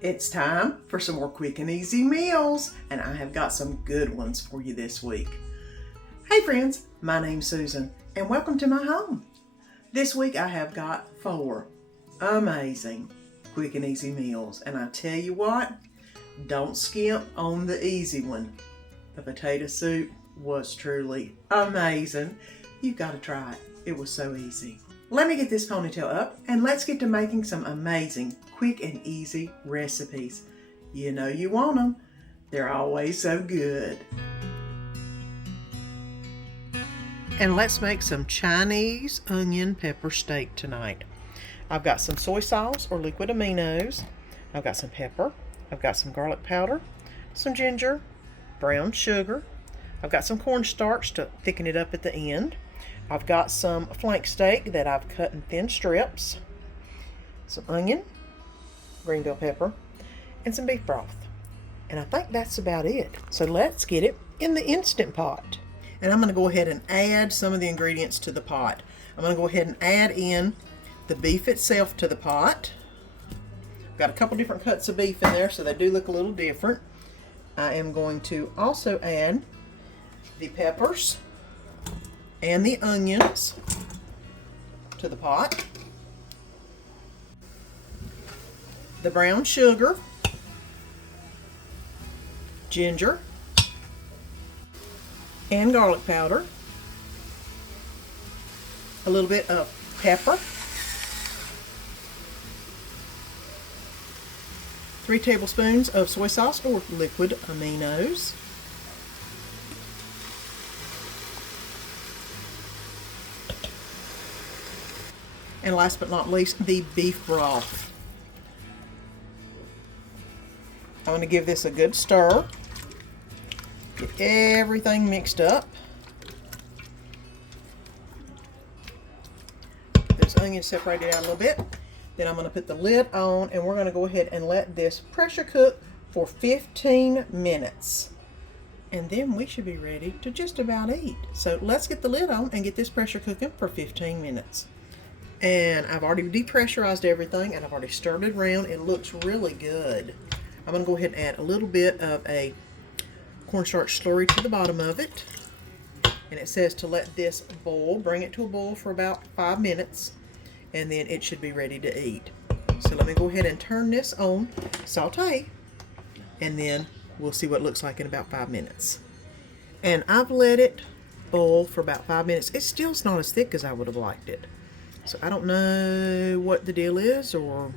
It's time for some more quick and easy meals, and I have got some good ones for you this week. Hey friends, my name's Susan, and welcome to my home. This week I have got 4 amazing quick and easy meals, and I tell you what, don't skimp on the easy one. The potato soup was truly amazing. You've got to try it. It was so easy. Let me get this ponytail up and let's get to making some amazing quick and easy recipes. You know you want them. They're always so good. And let's make some Chinese onion pepper steak tonight. I've got some soy sauce or liquid aminos. I've got some pepper. I've got some garlic powder, some ginger, brown sugar. I've got some cornstarch to thicken it up at the end. I've got some flank steak that I've cut in thin strips, some onion, green bell pepper, and some beef broth. And I think that's about it. So let's get it in the Instant Pot. And I'm going to go ahead and add some of the ingredients to the pot. I'm going to go ahead and add in the beef itself to the pot. I've got a couple different cuts of beef in there, so they do look a little different. I am going to also add the peppers and the onions to the pot, the brown sugar, ginger, and garlic powder, a little bit of pepper, 3 tablespoons of soy sauce or liquid aminos, and last but not least, the beef broth. I'm going to give this a good stir. Get everything mixed up. Those onions separated out a little bit. Then I'm going to put the lid on and we're going to go ahead and let this pressure cook for 15 minutes. And then we should be ready to just about eat. So let's get the lid on and get this pressure cooking for 15 minutes. And I've already depressurized everything and I've already stirred it around. It looks really good. I'm going to go ahead and add a little bit of a cornstarch slurry to the bottom of it. And it says to let this boil, bring it to a boil for about 5 minutes, and then it should be ready to eat. So let me go ahead and turn this on saute, and then we'll see what it looks like in about 5 minutes. And I've let it boil for about 5 minutes. It still's not as thick as I would have liked it. So I don't know what the deal is or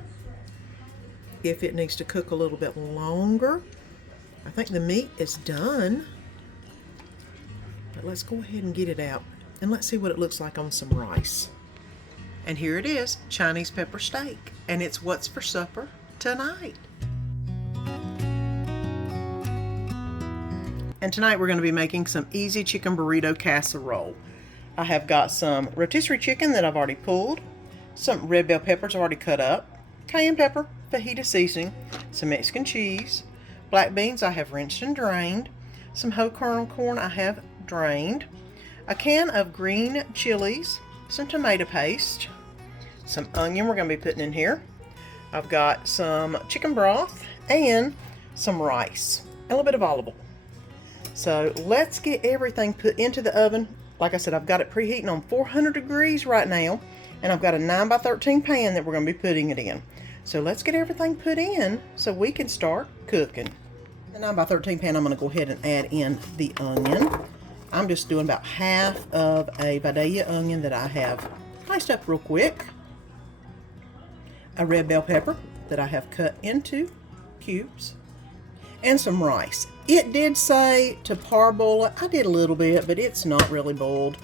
if it needs to cook a little bit longer. I think the meat is done. But let's go ahead and get it out and let's see what it looks like on some rice. And here it is, Chinese pepper steak. And it's what's for supper tonight. And tonight we're going to be making some easy chicken burrito casserole. I have got some rotisserie chicken that I've already pulled, some red bell peppers already cut up, cayenne pepper, fajita seasoning, some Mexican cheese, black beans I have rinsed and drained, some whole kernel corn I have drained, a can of green chilies, some tomato paste, some onion we're going to be putting in here. I've got some chicken broth and some rice, and a little bit of olive oil. So let's get everything put into the oven. Like I said, I've got it preheating on 400 degrees right now, and I've got a 9x13 pan that we're going to be putting it in. So let's get everything put in so we can start cooking. The 9x13 pan, I'm going to go ahead and add in the onion. I'm just doing about half of a Vidalia onion that I have sliced up real quick. A red bell pepper that I have cut into cubes. And some rice. It did say to parboil it. I did a little bit, but it's not really boiled.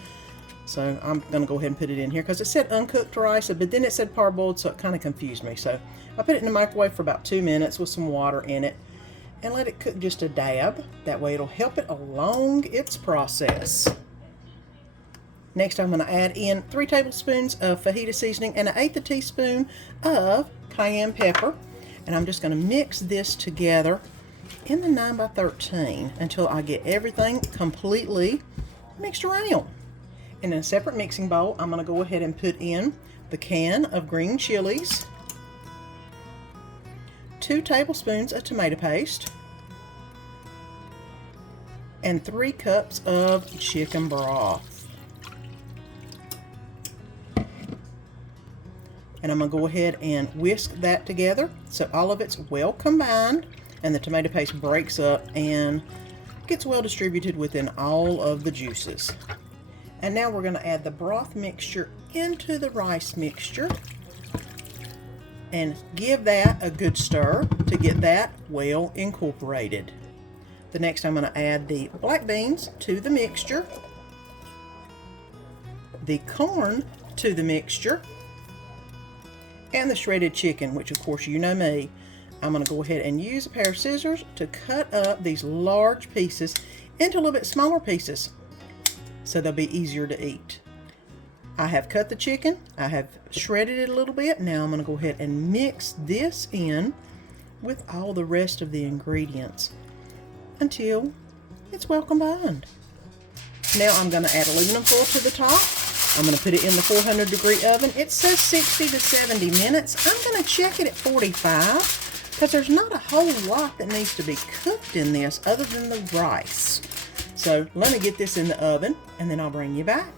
So I'm going to go ahead and put it in here because it said uncooked rice, but then it said parboiled, so it kind of confused me. So I put it in the microwave for about 2 minutes with some water in it and let it cook just a dab. That way it'll help it along its process. Next I'm going to add in 3 tablespoons of fajita seasoning and 1/8 teaspoon of cayenne pepper. And I'm just going to mix this together in the 9x13 until I get everything completely mixed around. In a separate mixing bowl, I'm going to go ahead and put in the can of green chilies, 2 tablespoons of tomato paste and 3 cups of chicken broth. And I'm going to go ahead and whisk that together so all of it's well combined and the tomato paste breaks up and gets well distributed within all of the juices. And now we're going to add the broth mixture into the rice mixture and give that a good stir to get that well incorporated. The next I'm going to add the black beans to the mixture, the corn to the mixture, and the shredded chicken, which of course you know me. I'm going to go ahead and use a pair of scissors to cut up these large pieces into a little bit smaller pieces so they'll be easier to eat. I have cut the chicken, I have shredded it a little bit. Now I'm going to go ahead and mix this in with all the rest of the ingredients until it's well combined. Now I'm going to add aluminum foil to the top. I'm going to put it in the 400-degree oven. It says 60 to 70 minutes. I'm going to check it at 45 because there's not a whole lot that needs to be cooked in this other than the rice. So let me get this in the oven and then I'll bring you back.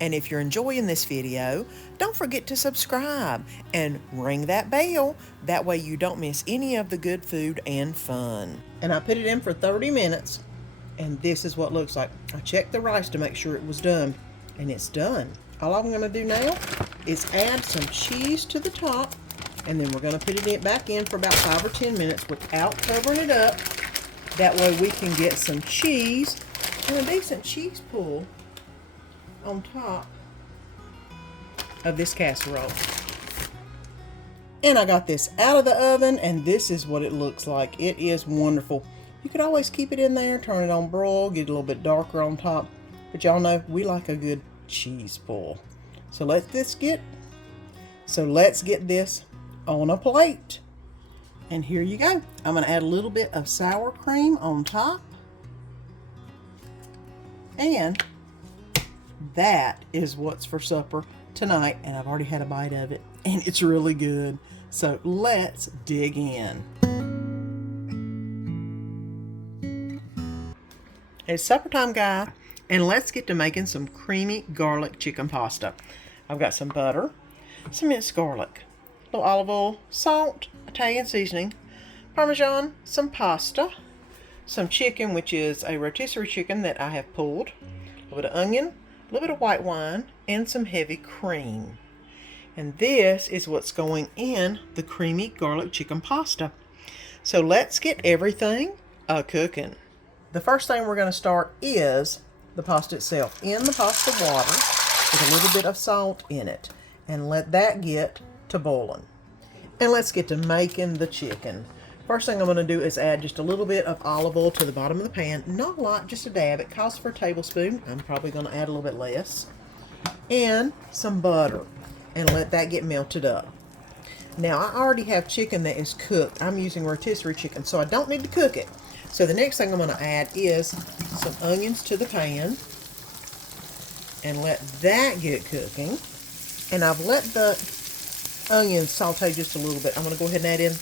And if you're enjoying this video, don't forget to subscribe and ring that bell. That way you don't miss any of the good food and fun. And I put it in for 30 minutes and this is what it looks like. I checked the rice to make sure it was done and it's done. All I'm going to do now is add some cheese to the top and then we're going to put it back in for about 5 or 10 minutes without covering it up. That way we can get some cheese and a decent cheese pull on top of this casserole. And I got this out of the oven and this is what it looks like. It is wonderful. You could always keep it in there, turn it on broil, get it a little bit darker on top. But y'all know we like a good cheese pull. So let's get this on a plate. And here you go. I'm going to add a little bit of sour cream on top. And that is what's for supper tonight. And I've already had a bite of it. And it's really good. So let's dig in. It's supper time, guys. And let's get to making some creamy garlic chicken pasta. I've got some butter, some minced garlic, a little olive oil, salt, Italian seasoning, Parmesan, some pasta, some chicken, which is a rotisserie chicken that I have pulled, a little bit of onion, a little bit of white wine, and some heavy cream. And this is what's going in the creamy garlic chicken pasta. So let's get everything cooking. The first thing we're going to start is the pasta itself. In the pasta water with a little bit of salt in it. And let that get to boiling. And let's get to making the chicken. First thing I'm going to do is add just a little bit of olive oil to the bottom of the pan. Not a lot, just a dab. It calls for a tablespoon. I'm probably going to add a little bit less. And some butter. And let that get melted up. Now I already have chicken that is cooked. I'm using rotisserie chicken, so I don't need to cook it. So the next thing I'm going to add is some onions to the pan. And let that get cooking. And I've let the onions saute just a little bit. I'm going to go ahead and add in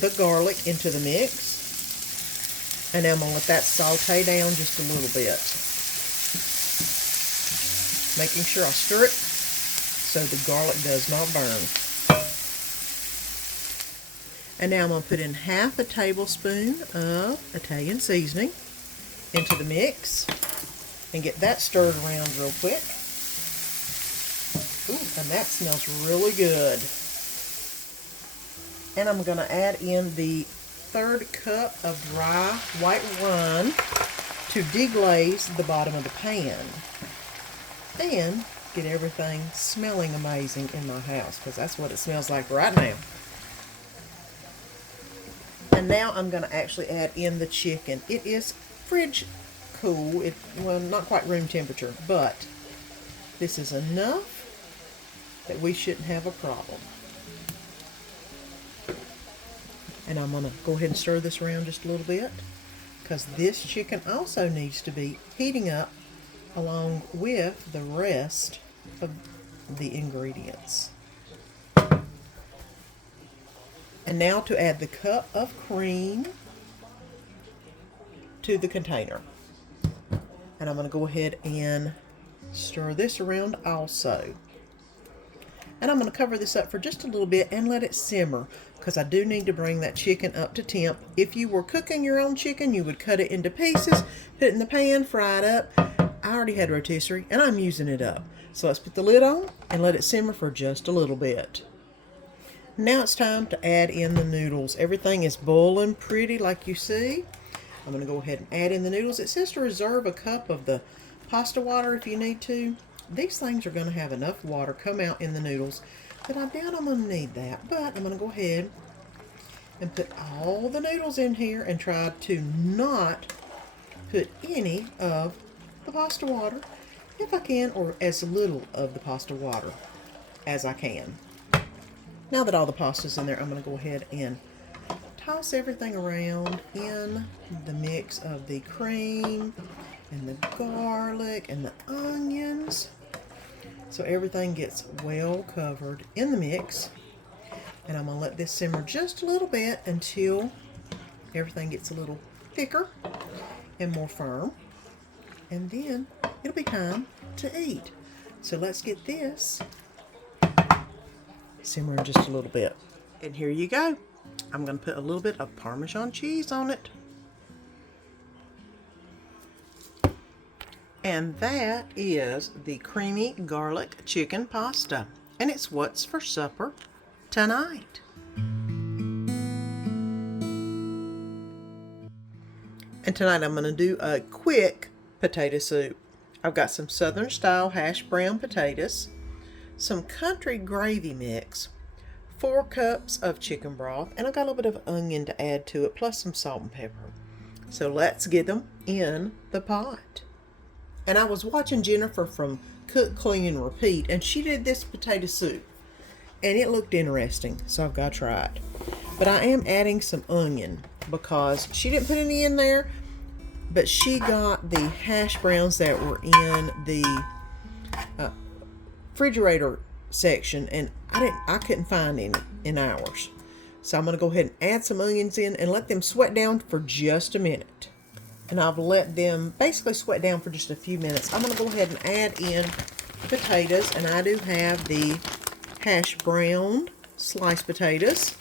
the garlic into the mix. And now I'm going to let that saute down just a little bit. Making sure I stir it so the garlic does not burn. And now I'm going to put in half a tablespoon of Italian seasoning into the mix and get that stirred around real quick. Ooh, and that smells really good. And I'm going to add in the 1/3 cup of dry white wine to deglaze the bottom of the pan. And get everything smelling amazing in my house, because that's what it smells like right now. And now I'm going to actually add in the chicken. It is fridge cool. Well, not quite room temperature, but this is enough that we shouldn't have a problem. And I'm going to go ahead and stir this around just a little bit, because this chicken also needs to be heating up along with the rest of the ingredients. And now to add the cup of cream to the container. And I'm going to go ahead and stir this around also. And I'm going to cover this up for just a little bit and let it simmer, because I do need to bring that chicken up to temp. If you were cooking your own chicken, you would cut it into pieces, put it in the pan, fry it up. I already had rotisserie and I'm using it up. So let's put the lid on and let it simmer for just a little bit. Now it's time to add in the noodles. Everything is boiling pretty like you see. I'm going to go ahead and add in the noodles. It says to reserve a cup of the pasta water if you need to. These things are going to have enough water come out in the noodles, but I doubt I'm going to need that. But I'm going to go ahead and put all the noodles in here and try to not put any of the pasta water, if I can, or as little of the pasta water as I can. Now that all the pasta's in there, I'm going to go ahead and toss everything around in the mix of the cream and the garlic and the onions, so everything gets well covered in the mix. And I'm going to let this simmer just a little bit until everything gets a little thicker and more firm, and then it'll be time to eat. So let's get this simmering just a little bit. And here you go. I'm going to put a little bit of Parmesan cheese on it. And that is the creamy garlic chicken pasta. And it's what's for supper tonight. And tonight I'm going to do a quick potato soup. I've got some Southern style hash brown potatoes, some country gravy mix, 4 cups of chicken broth, and I got a little bit of onion to add to it, plus some salt and pepper. So let's get them in the pot. And I was watching Jennifer from Cook, Clean, and Repeat, and she did this potato soup, and it looked interesting, so I've got to try it. But I am adding some onion because she didn't put any in there, but she got the hash browns that were in the refrigerator section, and I couldn't find any in ours. So I'm going to go ahead and add some onions in and let them sweat down for just a minute. And I've let them basically sweat down for just a few minutes. I'm going to go ahead and add in potatoes, and I do have the hash brown sliced potatoes.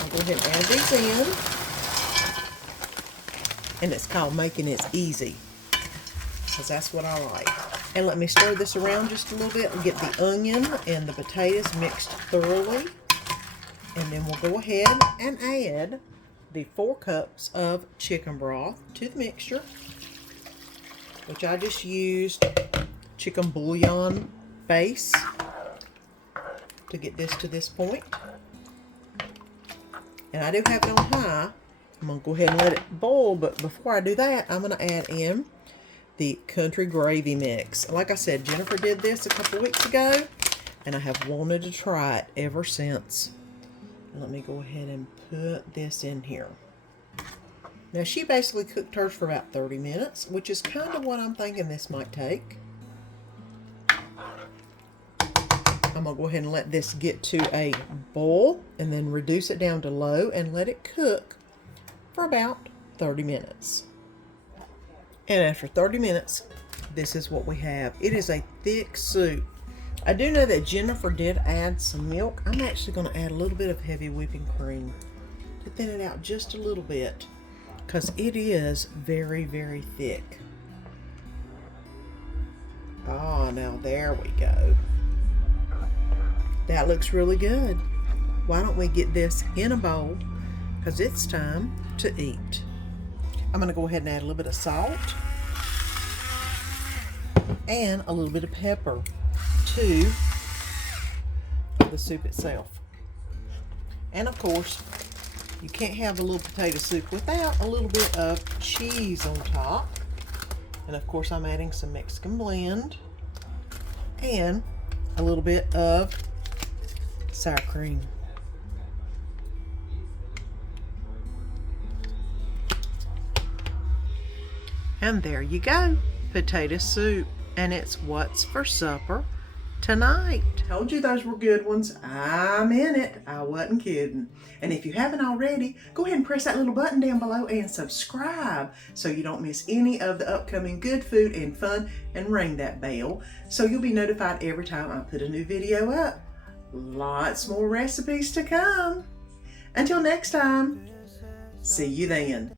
I'll go ahead and add these in. And it's called making it easy, because that's what I like. And let me stir this around just a little bit and get the onion and the potatoes mixed thoroughly. And then we'll go ahead and add the 4 cups of chicken broth to the mixture, which I just used chicken bouillon base to get this to this point. And I do have it on high. I'm going to go ahead and let it boil, but before I do that, I'm going to add in the country gravy mix. Like I said, Jennifer did this a couple weeks ago, and I have wanted to try it ever since. Let me go ahead and put this in here. Now, she basically cooked hers for about 30 minutes, which is kind of what I'm thinking this might take. I'm going to go ahead and let this get to a boil and then reduce it down to low and let it cook for about 30 minutes. And after 30 minutes, this is what we have. It is a thick soup. I do know that Jennifer did add some milk. I'm actually going to add a little bit of heavy whipping cream to thin it out just a little bit, because it is very, very thick. Oh, now there we go. That looks really good. Why don't we get this in a bowl, because it's time to eat. I'm going to go ahead and add a little bit of salt and a little bit of pepper to the soup itself. And of course, you can't have a little potato soup without a little bit of cheese on top. And of course, I'm adding some Mexican blend and a little bit of sour cream. And there you go, potato soup. And it's what's for supper tonight. Told you those were good ones. I'm in it. I wasn't kidding. And if you haven't already, go ahead and press that little button down below and subscribe so you don't miss any of the upcoming good food and fun, and ring that bell so you'll be notified every time I put a new video up. Lots more recipes to come. Until next time, see you then.